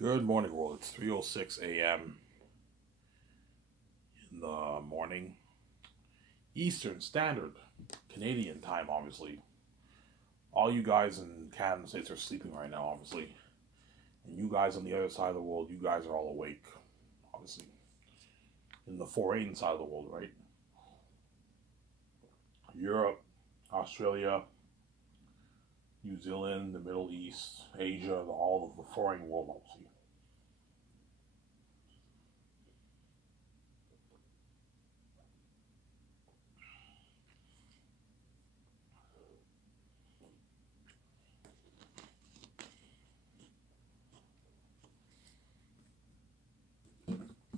Good morning, world. It's 3:06 a.m. in the morning, Eastern Standard, Canadian time, obviously. All you guys in Canada States are sleeping right now, obviously. And you guys on the other side of the world, you guys are all awake, obviously. In the foreign side of the world, right? Europe, Australia, New Zealand, the Middle East, Asia, all of the foreign world, obviously.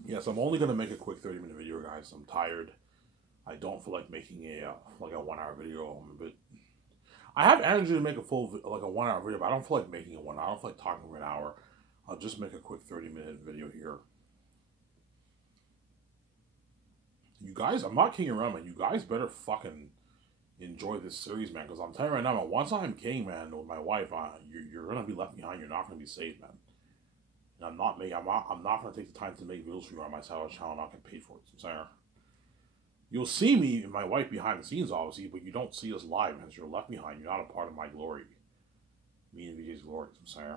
Yes, I'm only gonna make a quick 30-minute video, guys. I'm tired. I don't feel like making a 1 hour video. I have energy to make a full like a 1 hour video, but I don't feel like making a 1 hour. I don't feel like talking for an hour. I'll just make a quick 30-minute video here. You guys, I'm not kidding around, man. You guys better fucking enjoy this series, man. Because I'm telling you right now, man, once I'm king, man, with my wife, you're gonna be left behind. You're not gonna be saved, man. And I'm not gonna take the time to make videos for you on my channel. I'm not getting paid for it. So I'm saying. You'll see me and my wife behind the scenes, obviously, but you don't see us live because you're left behind. You're not a part of my glory. Me and VJ's glory, I'm saying.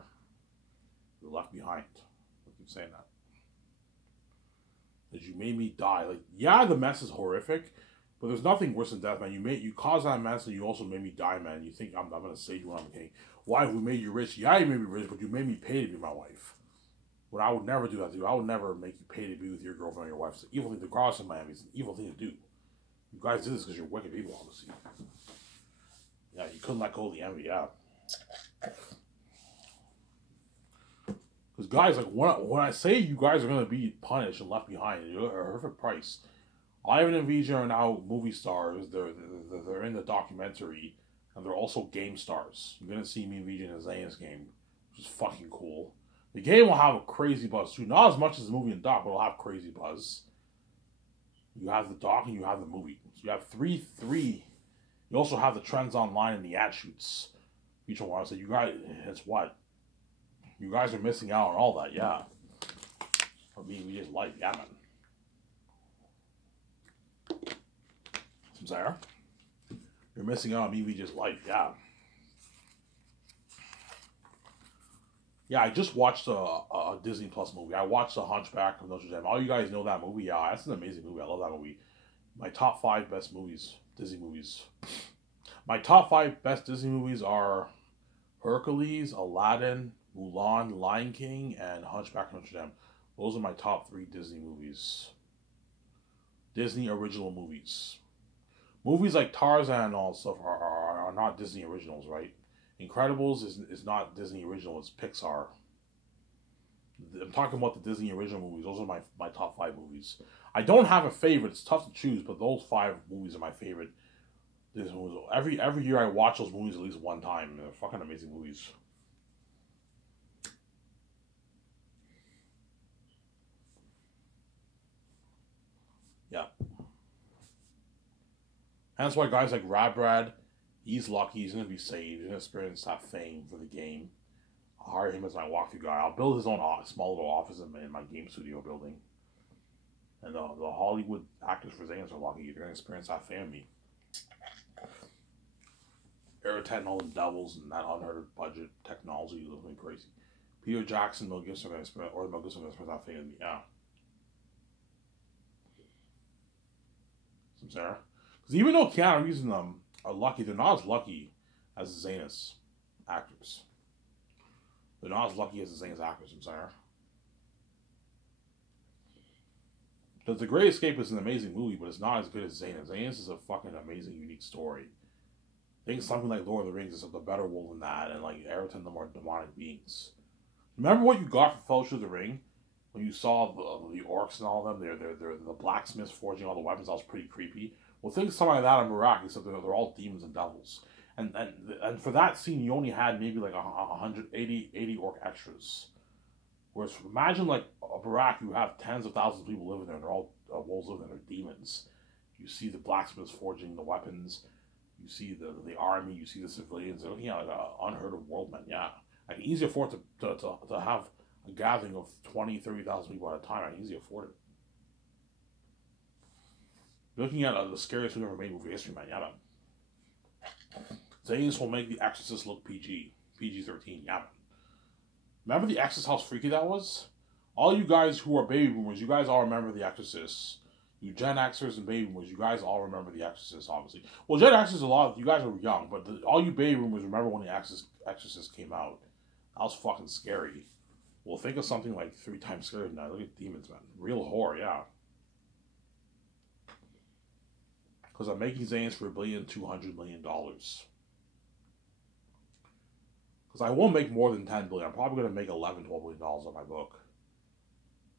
You're left behind. I keep saying that. Because you made me die. Like, yeah, the mess is horrific, but there's nothing worse than death, man. You caused that mess and you also made me die, man. You think I'm going to save you when I'm king. Wife, we made you rich. Yeah, you made me rich, but you made me pay to be my wife. But I would never do that to you. I would never make you pay to be with your girlfriend or your wife. It's an evil thing to cross in Miami. It's an evil thing to do. You guys did this because you're wicked people, obviously. Yeah, you couldn't let go of the envy, yeah. Because guys, like when I say you guys are gonna be punished and left behind, you're a horrific price. Ivan and VJ are now movie stars. They're in the documentary, and they're also game stars. You're gonna see me and VJ in a Zaynus game, which is fucking cool. The game will have a crazy buzz too. Not as much as the movie and doc, but it'll have crazy buzz. You have the doc and you have the movie. So you have three. You also have the trends online and the ad shoots. Each one. I said, you guys, it's what? You guys are missing out on all that, yeah. For me, we just like, yeah, man. Some Sarah. You're missing out on me, we just like, yeah. Yeah, I just watched a Disney Plus movie. I watched The Hunchback of Notre Dame. All you guys know that movie. Yeah, that's an amazing movie. I love that movie. My top 5 best movies, Disney movies. My top 5 best Disney movies are Hercules, Aladdin, Mulan, Lion King, and Hunchback of Notre Dame. Those are my top 3 Disney movies. Disney original movies. Movies like Tarzan and all stuff are not Disney originals, right? Incredibles is not Disney original, it's Pixar. I'm talking about the Disney original movies. Those are my top 5 movies. I don't have a favorite. It's tough to choose, but those 5 movies are my favorite Disney movies. Every year I watch those movies at least one time. They're fucking amazing movies. Yeah. And that's why guys like Brad, he's lucky. He's going to be saved. He's going to experience that fame for the game. I'll hire him as my walkthrough guy. I'll build his own small little office in my game studio building. And the Hollywood actors for Zaynus are lucky. They're going to experience that family. Aerotet and all the devils and that unheard of budget technology looks me crazy. Peter Jackson, Mel Gibson are going to experience, or Mel Gibson are going to experience that family. Yeah. Some Sarah. Because even though Keanu Reeves and them are lucky, they're not as lucky as the Zaynus actors. They're not as lucky as the Zaynus actors, I'm sorry. Because The Great Escape is an amazing movie, but it's not as good as Zaynus. Zaynus is a fucking amazing, unique story. I think something like Lord of the Rings is a better world than that, and like Aerotet and them are demonic beings. Remember what you got for Fellowship of the Ring? When you saw the orcs and all of them, they're the blacksmiths forging all the weapons, that was pretty creepy. Well, think something like that in Iraq, except they're all demons and devils. And for that scene, you only had maybe like 180 orc extras. Whereas imagine like a Barack, you have tens of thousands of people living there, and they're all wolves living there, they're demons. You see the blacksmiths forging the weapons. You see the army. You see the civilians. They're looking at like an unheard of world, man. Yeah, like easy for it to have a gathering of 20, 30,000 people at a time. I can easily afford it. Looking at the scariest movie ever made in movie history, man. Yeah, man. Zanes will make The Exorcist look PG. PG-13, yeah, man. Remember The Exorcist, how freaky that was? All you guys who are baby boomers, you guys all remember The Exorcist. You Gen Xers and baby boomers, you guys all remember The Exorcist, obviously. Well, Gen Xers, a lot of you guys are young, but all you baby boomers remember when The Exorcist came out. That was fucking scary. Well, think of something like 3 times scarier than that. Look at Demons, man. Real horror, yeah. Because I'm making Zanes for $1,200,000,000. Because I won't make more than $10 billion. I'm probably going to make $11, $12 billion on my book.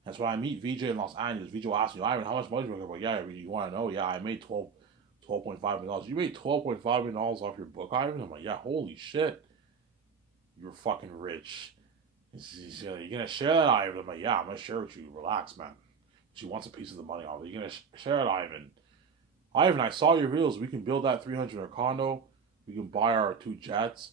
That's when I meet VJ in Los Angeles. VJ will ask me, Ivan, how much money do you make? I'm like, yeah, you want to know? Yeah, I made $12.5 million. You made $12.5 million off your book, Ivan? I'm like, yeah, holy shit. You're fucking rich. You're going to share that, Ivan? I'm like, yeah, I'm going to share it with you. Relax, man. She wants a piece of the money off it. You're going to share it, Ivan. Ivan, I saw your videos. We can build that 300 condo. We can buy our 2 jets.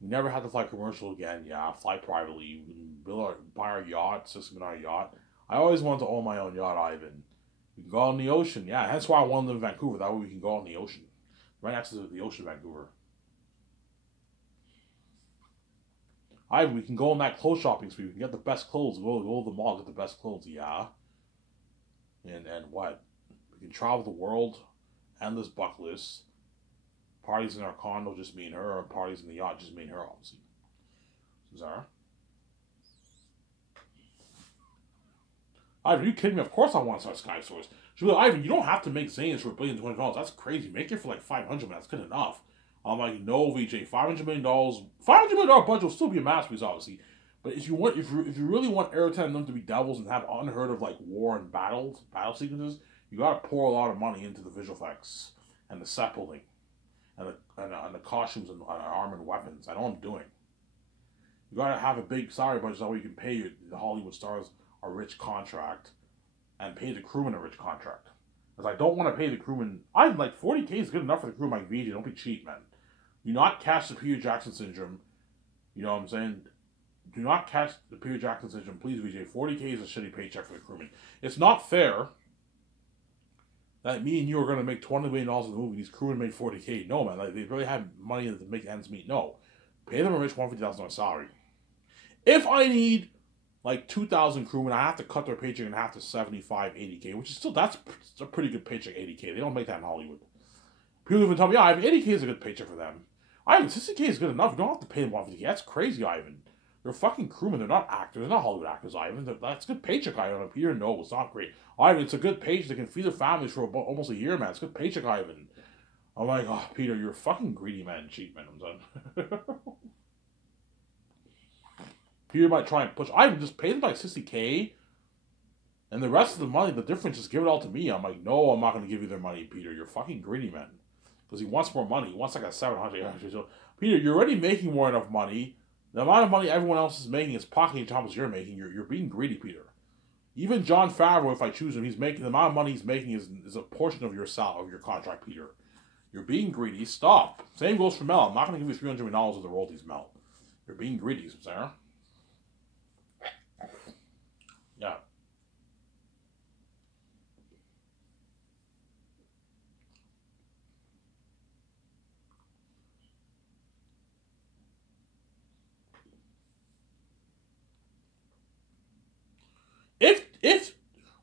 We never have to fly commercial again. Yeah, fly privately. We can buy our yacht, system in our yacht. I always wanted to own my own yacht, Ivan. We can go out in the ocean. Yeah, that's why I want to live in Vancouver. That way we can go out in the ocean. Right next to the ocean, Vancouver. Ivan, we can go on that clothes shopping spree. We can get the best clothes. Go to the mall, get the best clothes. Yeah. And what? We can travel the world. Endless bucket list. Parties in our condo, just me and her, or parties in the yacht, just me and her, obviously. Zara? Ivan, are you kidding me? Of course I want to start Sky Source. She'll be like, Ivan, you don't have to make Zanes for $1,200,000,000. That's crazy. Make it for like $500 million. That's good enough. I'm like, no, VJ, $500 million. $500 million budget will still be a masterpiece, obviously. But if you really want Aerotech and them to be devils and have unheard of like war and battle sequences, you gotta pour a lot of money into the visual effects and the set building and the costumes and armor and weapons. I know I'm doing. You gotta have a big salary budget so you can pay the Hollywood stars a rich contract and pay the crewmen a rich contract. Because I don't want to pay the crewmen. I'm like, $40K is good enough for the crew like VJ. Don't be cheap, man. Do not catch the Peter Jackson syndrome. You know what I'm saying? Do not catch the Peter Jackson syndrome, please, VJ. $40K is a shitty paycheck for the crewmen. It's not fair that me and you are going to make $20 million in the movie. These crewmen made $40K. No, man. Like, they really have money to make ends meet. No. Pay them a rich $150,000 salary. If I need like 2,000 crewmen, I have to cut their paycheck in half to 75, 80K, which is still, that's a pretty good paycheck, 80K. They don't make that in Hollywood. People even tell me, yeah, 80K is a good paycheck for them. Ivan, 60K is good enough. You don't have to pay them 150K. That's crazy, Ivan. They're fucking crewmen. They're not actors. They're not Hollywood actors, Ivan. That's a good paycheck, Ivan. Peter, no, it's not great. Ivan, it's a good paycheck. They can feed their families for almost a year, man. It's a good paycheck, Ivan. I'm like, oh, Peter, you're a fucking greedy man, cheap man. I'm done. Peter might try and push. Ivan, just pay them like 60K. And the rest of the money, the difference, just give it all to me. I'm like, no, I'm not going to give you their money, Peter. You're fucking greedy, man. Because he wants more money. He wants like a 700. So, Peter, you're already making more enough money. The amount of money everyone else is making is pocketing how much you're making. You're being greedy, Peter. Even Jon Favreau, if I choose him, he's making the amount of money he's making is a portion of your salary, of your contract, Peter. You're being greedy. Stop. Same goes for Mel. I'm not going to give you $300 million of the royalties, Mel. You're being greedy, Sarah. Yeah. If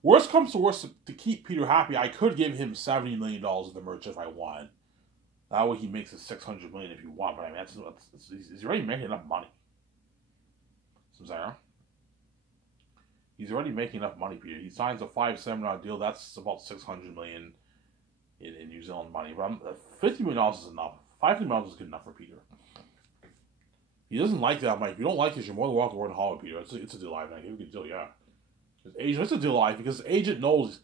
worst comes to worst, to keep Peter happy, I could give him $70 million of the merch if I want. That way he makes his $600 million if you want. But I mean, he's already making enough money. Sarah. He's already making enough money, Peter. He signs a 5-7 deal. That's about $600 million in New Zealand money. But $50 million is enough. $50 million is good enough for Peter. He doesn't like that. I'm like, if you don't like this, you're more than welcome to work in Hollywood, Peter. It's a deal, I think. It's a good deal, yeah. It's a deal, I think, because the agent knows.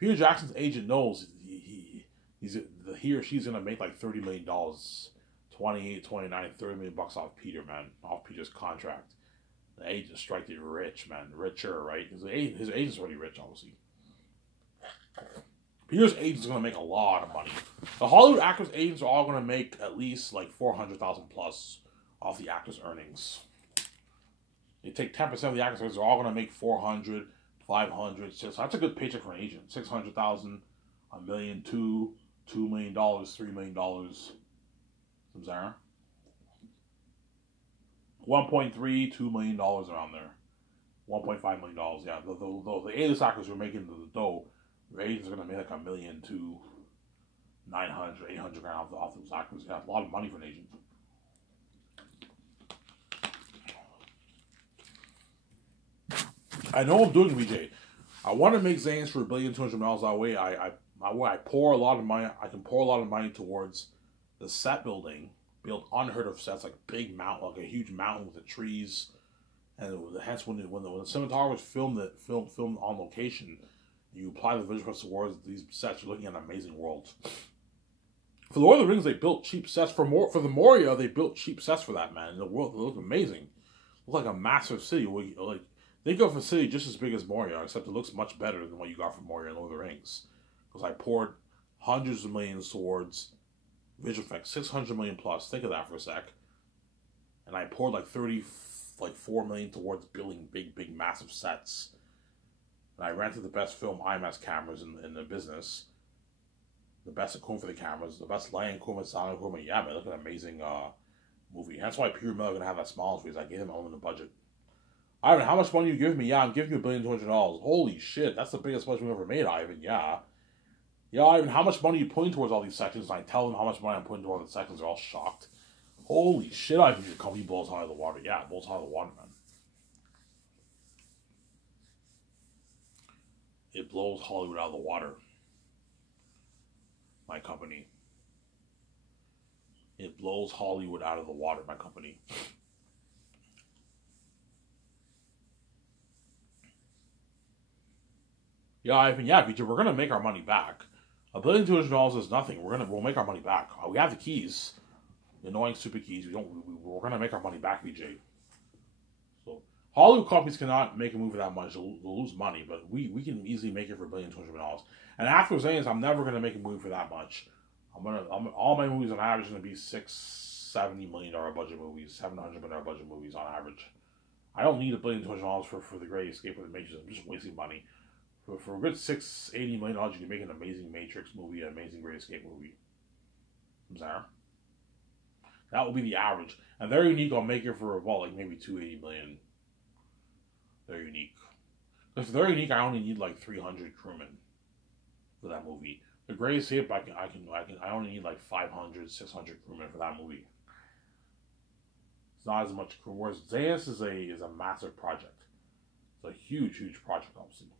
Peter Jackson's agent knows he or she's gonna make like $30 million, 28, 29, $30 million off Peter, man, off Peter's contract. The agent strike it rich, man, richer, right? His agent's already rich, obviously. Peter's agent's gonna make a lot of money. The Hollywood actors' agents are all gonna make at least like $400,000 plus off the actors' earnings. They take 10% of the actors, they're all going to make 400, 500, 600. That's a good paycheck for an agent. 600,000, a million, $2 million, $3 million. Zara. 1.3, $2 million around there. $1.5 million. Yeah, the A-list actors who are making the dough, the agents are going to make like $1 million to 900, 800 grand off those actors. Yeah, a lot of money for an agent. I know I'm doing VJ. I want to make Zanes for $1.2 billion that way. I pour a lot of money. I can pour a lot of money towards the set building, build unheard of sets like big mountain, like a huge mountain with the trees, and hence when the cinematographers film on location, you apply the visual effects towards these sets. You're looking at amazing worlds. For the Lord of the Rings, they built cheap sets. For the Moria, they built cheap sets for that, man. And the world, they look amazing. It looked like a massive city. Like, think of a city just as big as Moria, except it looks much better than what you got from Moria and Lord of the Rings. Because I poured hundreds of millions towards visual effects, 600 million plus. Think of that for a sec. And I poured like 4 million towards building big, massive sets. And I rented the best film IMAX cameras in the business. The best equipment for the cameras, the best lighting equipment, sound equipment. Yeah, man, look at an amazing movie. That's why Peter Miller gonna have that smile on his face. I gave him a budget. Ivan, how much money you give me? Yeah, I'm giving you $1.2 billion. Holy shit, that's the biggest budget we've ever made, Ivan. Yeah. Yeah, Ivan, how much money are you putting towards all these sections? And I tell them how much money I'm putting towards the sections. They're all shocked. Holy shit, Ivan, your company blows out of the water. Yeah, it blows out of the water, man. It blows Hollywood out of the water. My company. It blows Hollywood out of the water, my company. Yeah, Ivan, yeah, BJ, we're gonna make our money back. $1.2 billion is nothing. We'll make our money back. We have the keys, the annoying stupid keys. We're gonna make our money back, BJ. So Hollywood companies cannot make a movie that much. They'll lose money, but we can easily make it for $1.2 billion. And after Zanes, I'm never gonna make a movie for that much. All my movies on average are gonna be $670 million budget movies, $700 million budget movies on average. I don't need $1.2 billion for the Great Escape or the Matrix. I'm just wasting money. For a good $680 million, you can make an amazing Matrix movie, an amazing Great Escape movie. Sorry. That will be the average. And they're unique. I'll make it for about like maybe $280 million. They're unique. If they're unique, I only need like 300 crewmen for that movie. The Great Escape, I only need like 500, 600 crewmen for that movie. It's not as much crew. Whereas Zayas is a massive project. It's a huge project, obviously.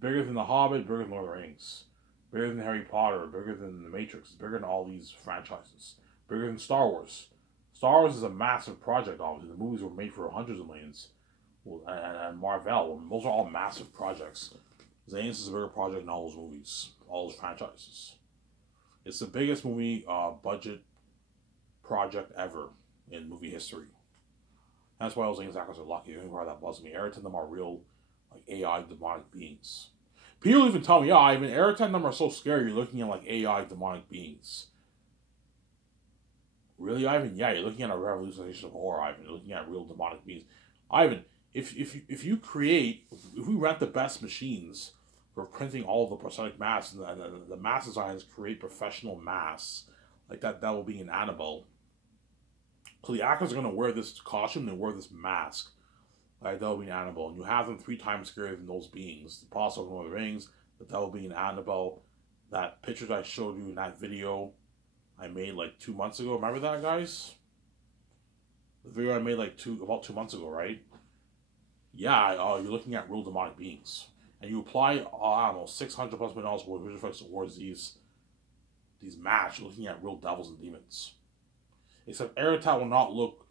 Bigger than The Hobbit, bigger than Lord of the Rings, bigger than Harry Potter, bigger than The Matrix, bigger than all these franchises, bigger than Star Wars. Star Wars is a massive project, obviously. The movies were made for hundreds of millions. And Marvel, those are all massive projects. Zanes is a bigger project than all those movies, all those franchises. It's the biggest movie budget project ever in movie history. That's why all Zanes actors are lucky. The only part that bugs me, every 10 of them are real, like AI demonic beings. People even tell me, yeah, Ivan, every 10 of them are so scary. You're looking at like AI demonic beings. Really, Ivan? Yeah, you're looking at a revolutionization of horror, Ivan. You're looking at real demonic beings. Ivan, if we rent the best machines for printing all of the prosthetic masks, and the mask designers create professional masks, like that will be an Annabelle. So the actors are going to wear this costume, they wear this mask. Like that will be an Annabelle. And you have them 3 times scarier than those beings. The Apostle of Lord of the Rings, that will be an Annabelle. That picture that I showed you in that video I made like 2 months ago. Remember that, guys? The video I made like about 2 months ago, right? Yeah, you're looking at real demonic beings. And you apply, I don't know, $600+ million worth of visual effects towards these masks. You're looking at real devils and demons. Except Eritat will not look,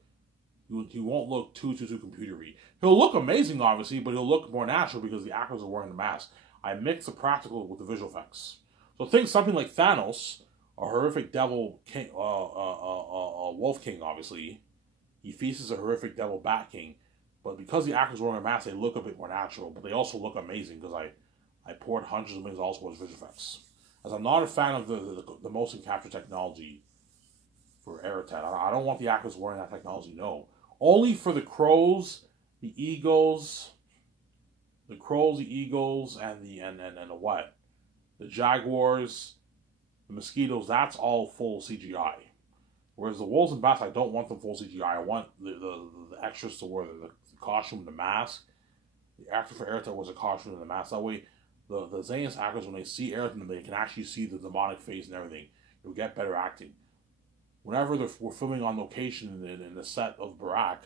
he won't look too computery. He'll look amazing, obviously, but he'll look more natural because the actors are wearing the mask. I mix the practical with the visual effects. So think something like Thanos, a horrific devil king, wolf king, obviously. He feasts a horrific devil bat king. But because the actors are wearing a mask, they look a bit more natural. But they also look amazing because I poured hundreds of millions of dollars towards visual effects. As I'm not a fan of the motion capture technology for Eritat. I don't want the actors wearing that technology, no. Only for the crows the Eagles, the Crows, the Eagles, and the what? The Jaguars, the Mosquitoes, that's all full CGI. Whereas the Wolves and Bats, I don't want them full CGI. I want the extras to wear the costume, the mask. The actor for Airtel was a costume and the mask. That way, the Zanus actors, when they see Airtel, they can actually see the demonic face and everything. You'll get better acting. Whenever we're filming on location in the set of Barack,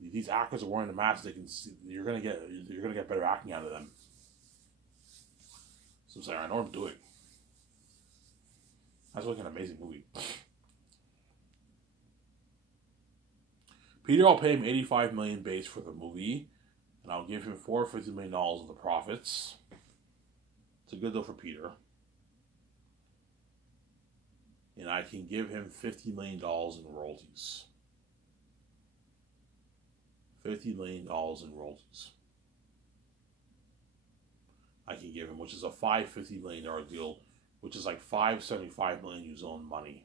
these actors are wearing the masks. They can see, you're gonna get better acting out of them. So I'm saying, I know what I'm doing. That's like an amazing movie. Peter, I'll pay him $85 million base for the movie, and I'll give him $450 million of the profits. It's a good deal for Peter. And I can give him $50 million in royalties. $50 million in royalties. I can give him, which is a $550 million deal, which is like $575 million New Zealand money.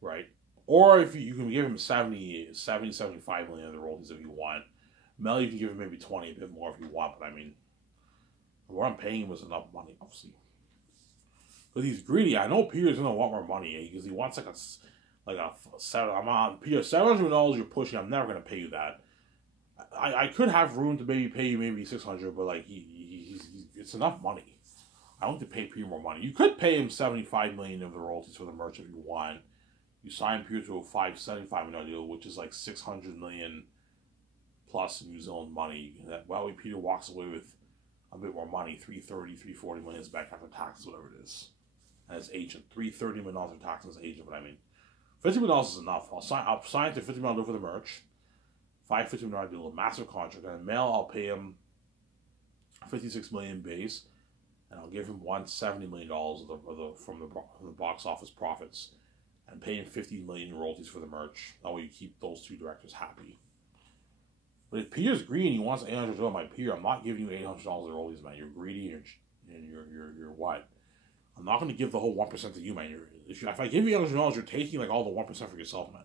Right? Or if you can give him 75 million of the royalties if you want. Mel, you can give him maybe 20, a bit more if you want, but I mean, what I'm paying him was enough money, obviously. But he's greedy. I know Peter's gonna want more money because he wants Peter, $700 you're pushing. I'm never gonna pay you that. I could have room to maybe pay you maybe 600, but like it's enough money. I don't have to pay Peter more money. You could pay him 75 million of the royalties for the merch if you want. You sign Peter to a $575 million deal, which is like 600 million plus New Zealand money. That way Peter walks away with a bit more money, 330, 340 million back after taxes, whatever it is. And his agent, $330 million after taxes as agent, but I mean, $50 million is enough. I'll sign to $50 million for the merch, $550 million deal, a massive contract, and in Mel I'll pay him $56 million base, and I'll give him $170 million from the box office profits, and pay him $50 million in royalties for the merch. That way you keep those two directors happy. But if Peter's greedy and he wants $800 on my Peter, I'm not giving you $800 in royalties, man. You're greedy and you're what? I'm not going to give the whole 1% to you, man. If I give you $800, you're taking like all the 1% for yourself, man.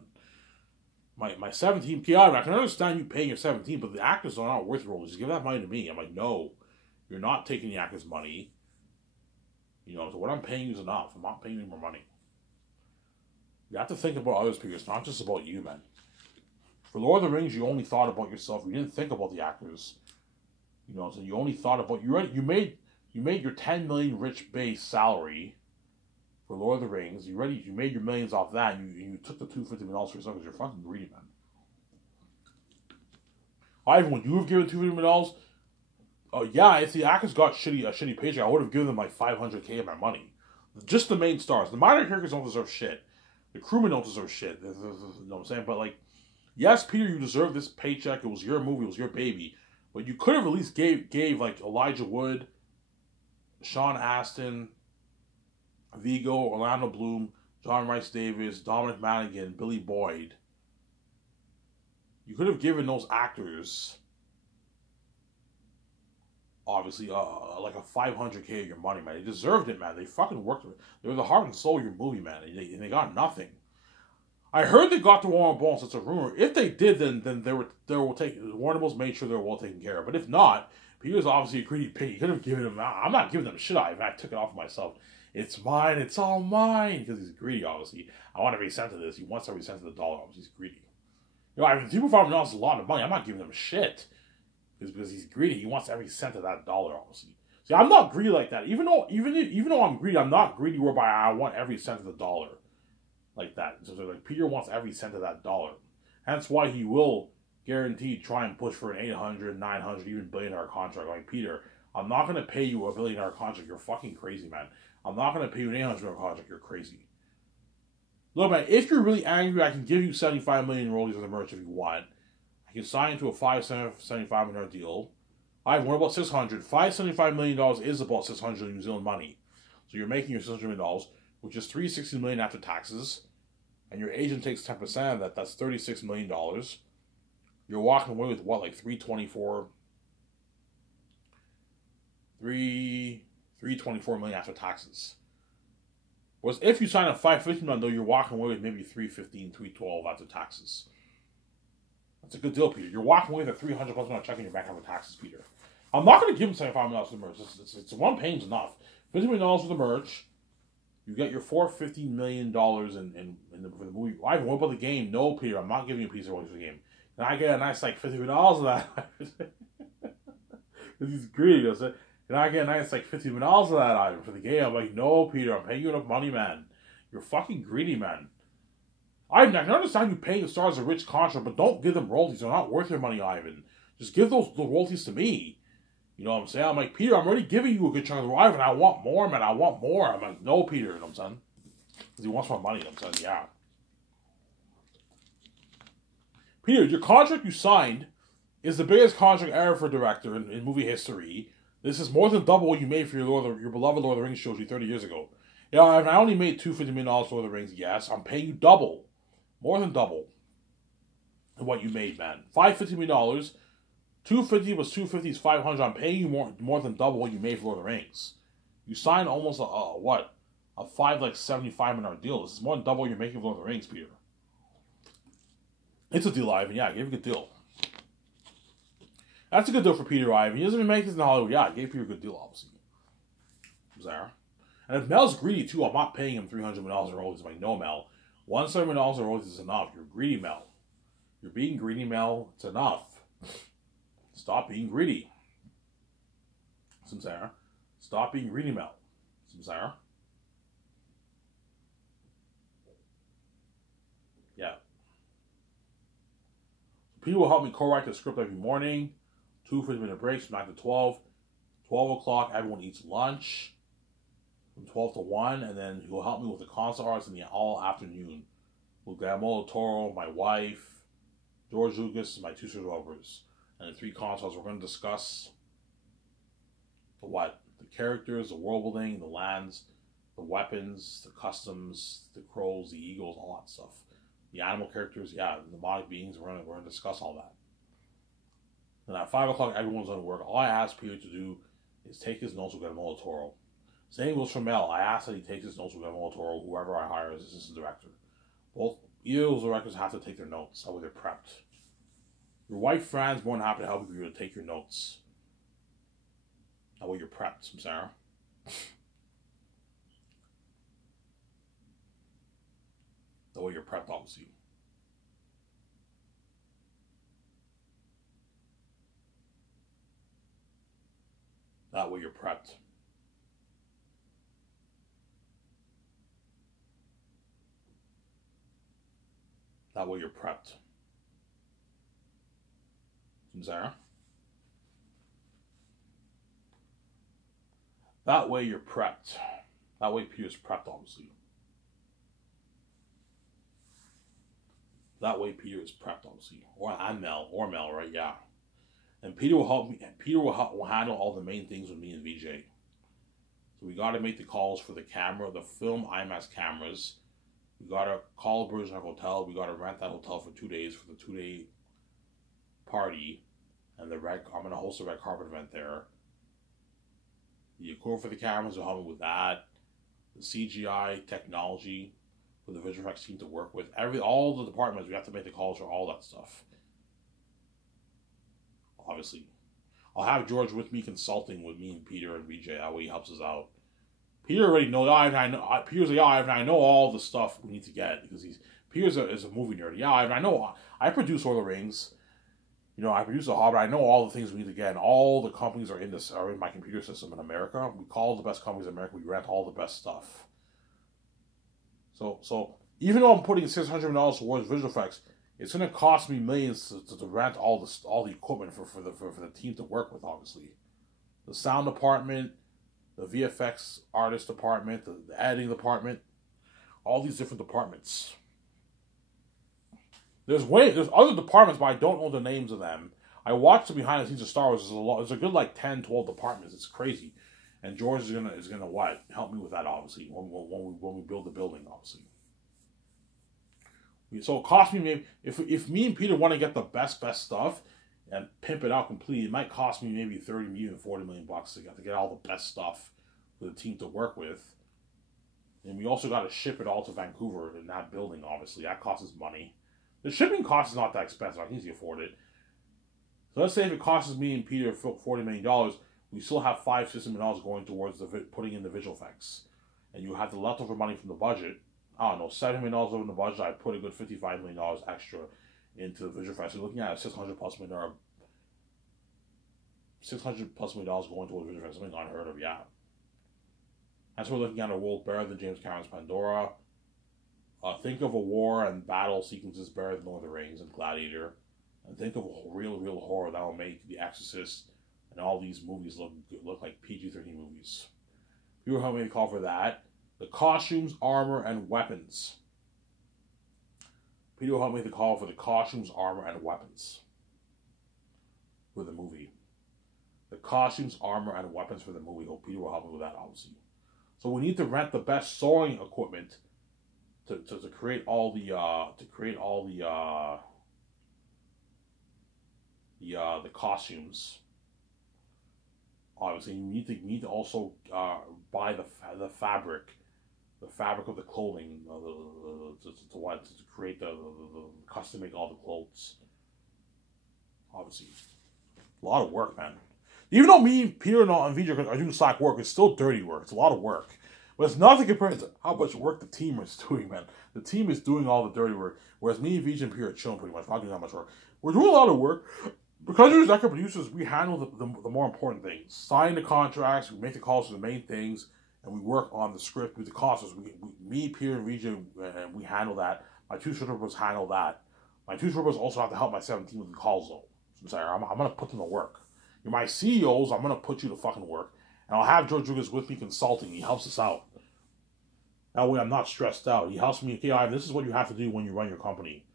My 17 PI, I can understand you paying your 17, but the actors are not worth royalties. Just give that money to me. I'm like, no, you're not taking the actors' money. You know, so what I'm paying you is enough. I'm not paying you more money. You have to think about others, Peter. It's not just about you, man. For Lord of the Rings, you only thought about yourself. You didn't think about the actors. You know, so you only thought about you made your 10 million rich base salary for Lord of the Rings. You made your millions off that, and you took the $250 million for yourself because you're fucking greedy, man. Ivan, would you have given $250 million? Oh yeah, if the actors got a shitty paycheck, I would have given them like $500K of my money. Just the main stars. The minor characters don't deserve shit. The crewmen don't deserve shit. You know what I'm saying? But like, yes, Peter, you deserve this paycheck. It was your movie. It was your baby. But you could have at least gave like Elijah Wood, Sean Astin, Vigo, Orlando Bloom, John Rice Davis, Dominic Monaghan, Billy Boyd. You could have given those actors, obviously, like a $500K of your money, man. They deserved it, man. They fucking worked. They were the heart and soul of your movie, man. And they got nothing. I heard they got to Warner Bros. It's a rumor. If they did, then Warner Bros. Made sure they were well taken care of. But if not, Peter's obviously a greedy pig. He could have given them. I'm not giving them shit. I took it off of myself. It's mine. It's all mine. Because he's greedy, obviously. I want every cent of this. He wants every cent of the dollar. Obviously, he's greedy. You know, if people find him a lot of money, I'm not giving him shit. Because he's greedy. He wants every cent of that dollar, obviously. See, I'm not greedy like that. Even though I'm greedy, I'm not greedy whereby I want every cent of the dollar. Like that. So like Peter wants every cent of that dollar. Hence why he will guarantee try and push for an 800, 900, even billion-dollar contract. Like, Peter, I'm not going to pay you a billion-dollar contract. You're fucking crazy, man. I'm not going to pay you an 800 contract. You're crazy. Look, man, if you're really angry, I can give you 75 million royalties of the merch if you want. I can sign into a $575 million deal. What about 600? $575 million is about 600 New Zealand money. So you're making your $600 million, which is $360 million after taxes, and your agent takes 10% of that. That's $36 million. You're walking away with what, like $324 million after taxes. Whereas if you sign a $550 million deal, you're walking away with maybe $315, $312 after taxes. That's a good deal, Peter. You're walking away with a $300+ million check in your bank after taxes, Peter. I'm not going to give him $75 million for the merge. It's one payment's enough. $50 million for the merge. You get your $450 million for the movie. Ivan, what about the game? No, Peter, I'm not giving you a piece of royalties for the game. And I get a nice like $50 million of that. He's greedy, does it? And I get a nice like $50 million of that item for the game. I'm like, no, Peter, I'm paying you enough money, man. You're fucking greedy, man. I can understand you paying the stars a rich contract, but don't give them royalties. They're not worth your money, Ivan. Just give the royalties to me. You know what I'm saying? I'm like, Peter, I'm already giving you a good chunk of the Ivan. I want more, man. I want more. I'm like, no, Peter. You know what I'm saying? Because he wants more money. I'm saying, yeah. Peter, your contract you signed is the biggest contract ever for a director in movie history. This is more than double what you made for your beloved Lord of the Rings trilogy 30 years ago. Yeah, I only made $250 million for Lord of the Rings. Yes, I'm paying you double. More than double than what you made, man. $550 million. $250 was $250 is $500. I'm paying you more than double what you made for Lord of the Rings. You signed almost a $75 million deal. This is more than double what you're making for Lord of the Rings, Peter. It's a deal, Ivan. Yeah, I gave you a good deal. That's a good deal for Peter, Ivan. He doesn't even make this in Hollywood. Yeah, I gave Peter a good deal, obviously. There. And if Mel's greedy too, I'm not paying him $300 million in royalties. I'm like, no, Mel. $170 million in royalties is enough. You're greedy, Mel. You're being greedy, Mel. It's enough. Stop being greedy. Samsara. Stop being greedy, Mel. Samsara. Yeah. Peter will help me co-write the script every morning. 2 50-minute breaks from 9 to 12. 12 o'clock, everyone eats lunch. From 12 to 1, and then he'll help me with the concept arts in the all afternoon. With Guillermo del Toro, my wife, George Lucas, and my 2 developers. And the 3 concepts we're going to discuss the what? The characters, the world building, the lands, the weapons, the customs, the crows, the eagles, all that stuff. The animal characters, yeah, the demonic beings, we're going to discuss all that. And at 5 o'clock, everyone's on work. All I ask Peter to do is take his notes with Guillermo del Toro. Same goes for Mel. I ask that he takes his notes with Guillermo del Toro, whoever I hire as assistant director. Either of those directors have to take their notes. That way they're prepped. Your wife, Fran's more than happy to help you to take your notes. That way you're prepped, Sarah. That way you're prepped, obviously. That way you're prepped. That way you're prepped. Zara? That way you're prepped. That way Peter's prepped, obviously. That way Peter is prepped, obviously. I'm Mel, right? Yeah. And Peter will help me. Peter will handle all the main things with me and VJ. So we got to make the calls for the camera, the film IMAX cameras. We got to call a Burj hotel. We got to rent that hotel for 2 days for the 2-day party. And I'm going to host a red carpet event there. The equipment for the cameras will help me with that. The CGI technology for the visual effects team to work with. All the departments, we have to make the calls for all that stuff. Obviously. I'll have George with me consulting with me and Peter and VJ. That way he helps us out. Peter already knows. Peter's like, I know all the stuff we need to get because Peter's is a movie nerd. Yeah, I know. I produce Lord of the Rings. You know, I produce The Hobbit. I know all the things we need to get. And all the companies are in my computer system in America. We call the best companies in America. We rent all the best stuff. So even though I'm putting $600 million towards visual effects, it's going to cost me millions to rent all the equipment for the team to work with. Obviously, the sound department, the VFX artist department, the editing department, all these different departments. There's other departments, but I don't know the names of them. I watched the behind the scenes of Star Wars. There's a good 10, 12 departments. It's crazy, and George is gonna what help me with that obviously when we build the building obviously. So it cost me maybe if me and Peter want to get the best stuff and pimp it out completely, it might cost me maybe 30, even $40 million to get all the best stuff for the team to work with. And we also got to ship it all to Vancouver in that building, obviously. That costs us money. The shipping cost is not that expensive. I can easily afford it. So let's say if it costs me and Peter $40 million, we still have $5-6 million going towards putting in the visual effects. And you have the leftover money from the budget. I don't know, $7 million over in the budget. I put a good $55 million extra into the visual effects. So you're looking at a $600+ million going towards visual effects. Something unheard of, yeah. That's why we're looking at a world better than James Cameron's Pandora. Think of a war and battle sequences better than Lord of the Rings and Gladiator. And think of a real horror that will make The Exorcist and all these movies look like PG-13 movies. People help me call for that. The costumes, armor, and weapons. Peter will help me to call for the costumes, armor, and weapons for the movie. The costumes, armor, and weapons for the movie. Oh, Peter will help me with that, obviously. So we need to rent the best sewing equipment to create all the the costumes. Obviously, you need to also buy the fabric of the clothing to create the custom make all the clothes. Obviously, a lot of work, man. Even though me, Peter, and Vijay are doing slack work, it's still dirty work. It's a lot of work. But it's nothing compared to how much work the team is doing, man. The team is doing all the dirty work, whereas me, Vijay, and Peter are chilling pretty much. Not doing that much work. We're doing a lot of work. Because we're executive producers, we handle the more important things. Sign the contracts, we make the calls to the main things, and we work on the script with the costs. Me, Peter, and Vijay, and we handle that. My two strippers handle that. My two strippers also have to help my 17 with the calls, though. So I'm sorry, I'm going to put them to work. You're my CEOs, I'm going to put you to fucking work. And I'll have George Lucas with me consulting. He helps us out. That way I'm not stressed out. He helps me, okay, Ivan, this is what you have to do when you run your company.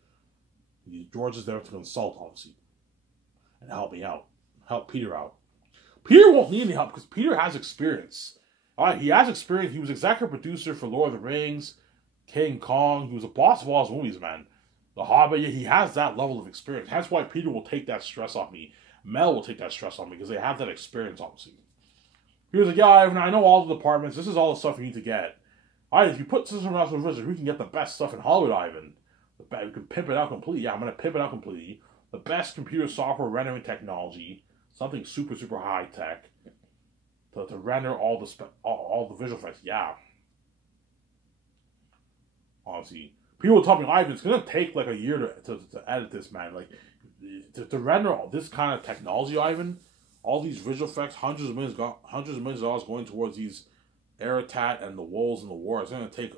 George is there to consult, obviously. And help me out. Help Peter out. Peter won't need any help because Peter has experience. Alright, he has experience. He was executive producer for Lord of the Rings, King Kong. He was a boss of all his movies, man. The Hobbit, he has that level of experience. That's why Peter will take that stress off me. Mel will take that stress off me because they have that experience, obviously. He was like, yeah, Ivan, I know all the departments. This is all the stuff you need to get. Alright, if you put System House of Wizards, we can get the best stuff in Hollywood, Ivan. We can pimp it out completely. Yeah, I'm going to pimp it out completely. The best computer software rendering technology, something super high tech, to render all the visual effects. Yeah. Honestly, people tell me, Ivan, it's gonna take like a year to edit this, man. Like to render all this kind of technology, Ivan, all these visual effects, hundreds of millions of dollars going towards these Aratat and the Wolves and the War. It's gonna take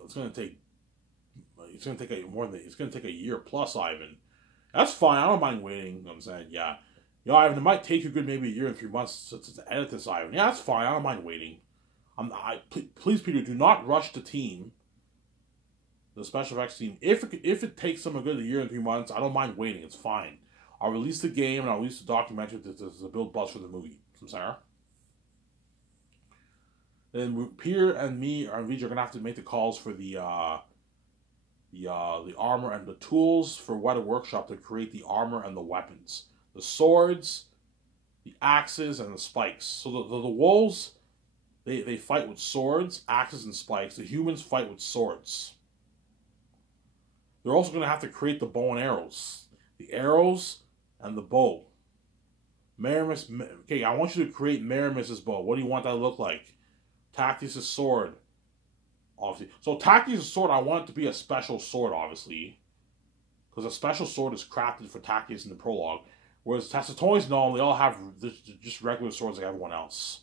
a year plus, Ivan. That's fine. I don't mind waiting. You know what I'm saying, yeah. You know, Ivan, it might take you good maybe a year and 3 months to edit this, Ivan. Yeah, that's fine. I don't mind waiting. Please, Peter, do not rush the team, the special effects team. If it takes them a good year and 3 months, I don't mind waiting. It's fine. I'll release the game and I'll release the documentary to build buzz for the movie. From Sarah. Then Peter and me and Vijay are gonna have to make the calls for the armor and the tools for Weta Workshop to create the armor and the weapons. The swords, the axes, and the spikes. So the wolves, they fight with swords, axes, and spikes. The humans fight with swords. They're also going to have to create the bow and arrows. The arrows and the bow. Maramis, okay, I want you to create Maramis's bow. What do you want that to look like? Tactius' sword. Obviously. So Tactius' sword, I want it to be a special sword, obviously. Because a special sword is crafted for Tactius in the prologue. Whereas Tacitonians and all, they all have just regular swords like everyone else.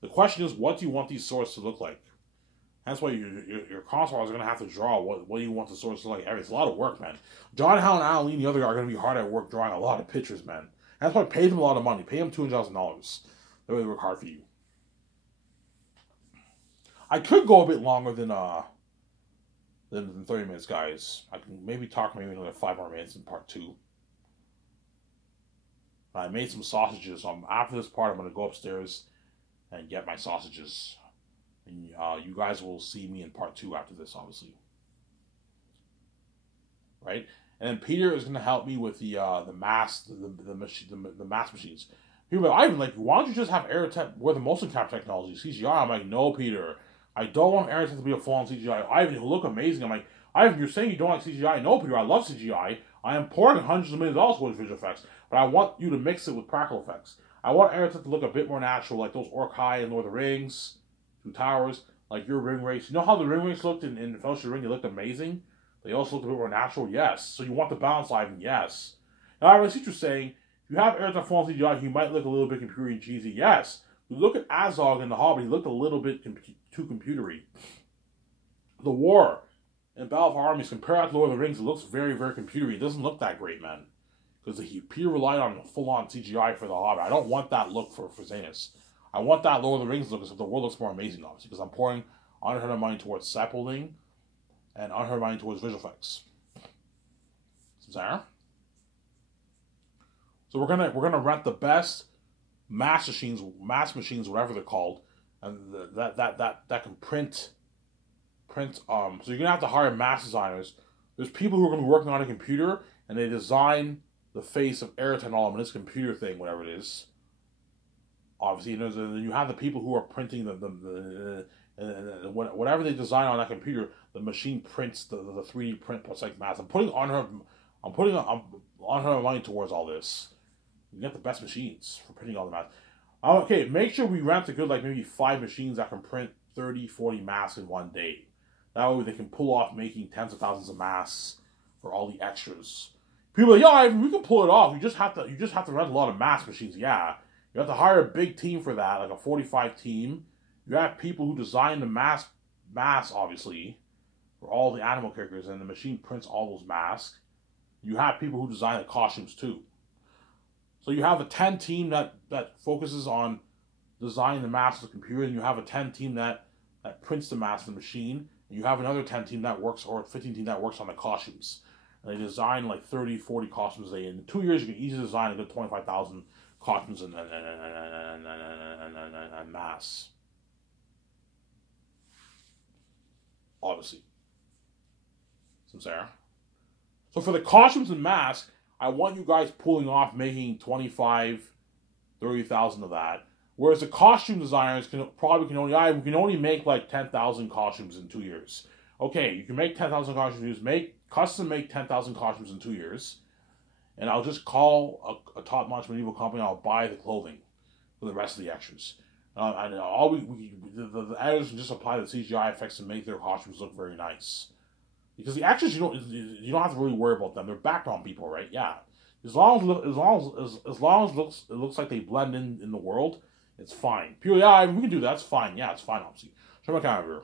The question is, what do you want these swords to look like? That's why your console are going to have to draw what do you want the swords to look like. It's a lot of work, man. John Howell and Alan Lee and the other guy are going to be hard at work drawing a lot of pictures, man. That's why I paid them a lot of money. Pay them $200,000. They really work hard for you. I could go a bit longer than 30 minutes, guys. I can maybe talk maybe another 5 more minutes in part 2. I made some sausages. So after this part, I'm going to go upstairs and get my sausages. And you guys will see me in part 2 after this, obviously. Right? And then Peter is going to help me with the mask machines. People are like, Ivan, why don't you just have Aerotech wear the motion capture technology, CGI? I'm like, no, Peter. I don't want Aaron to be a full-on CGI. Ivan, he'll look amazing. I'm like, Ivan, you're saying you don't like CGI. No, Peter, I love CGI. I am pouring hundreds of millions of dollars towards visual effects, but I want you to mix it with practical effects. I want Aaron to look a bit more natural, like those Orc-hai and Lord of the Rings, Two Towers, like your ring race. You know how the ring race looked in Fellowship Ring? They looked amazing. They also looked a bit more natural, yes. So you want the balance, Ivan, yes. Now, I see what you're saying. If you have Aaron full CGI, he might look a little bit computery and cheesy, yes. You look at Azog in The Hobbit, he looked a little bit too computery. The War and Battle of Armies, compare that to Lord of the Rings, it looks very, very computery. It doesn't look that great, man. Because Peter relied on full-on CGI for The Hobbit. I don't want that look for Zanus. I want that Lord of the Rings look, because the world looks more amazing, obviously, because I'm pouring unheard money towards set building and unheard money towards visual effects. Sarah? So we're gonna rent the best mass machines, whatever they're called, and that can print. So you're gonna have to hire mass designers. There's people who are gonna be working on a computer and they design the face of Eretz and all of this computer thing, whatever it is. Obviously, and you have the people who are printing whatever they design on that computer. The machine prints the 3D print plus like mass. I'm putting on her money towards all this. You get the best machines for printing all the masks. Okay, make sure we rent a good, like, maybe 5 machines that can print 30, 40 masks in one day. That way they can pull off making tens of thousands of masks for all the extras. People are like, yeah, we can pull it off. You just have to rent a lot of mask machines. Yeah. You have to hire a big team for that, like a 45 team. You have people who design the masks, obviously, for all the animal characters, and the machine prints all those masks. You have people who design the costumes, too. So you have a 10 team that focuses on designing the masks of the computer, and you have a 10 team that prints the masks in the machine, and you have another 10 team that works, or 15 team that works on the costumes. And they design like 30, 40 costumes a day. In 2 years, you can easily design a good 25,000 costumes and masks. Obviously. Sarah. So for the costumes and masks, I want you guys pulling off making 25, 30,000 of that. Whereas the costume designers can only make like 10,000 costumes in 2 years. Okay, you can make 10,000 costumes. Make 10,000 costumes in 2 years, and I'll just call a top-notch medieval company. I'll buy the clothing for the rest of the extras. And the editors can just apply the CGI effects to make their costumes look very nice. Because the actors, you don't have to really worry about them. They're background people, right? Yeah. As long as it looks like they blend in the world, it's fine. People, yeah, we can do that. It's fine. Yeah, it's fine. Obviously, show my camera here.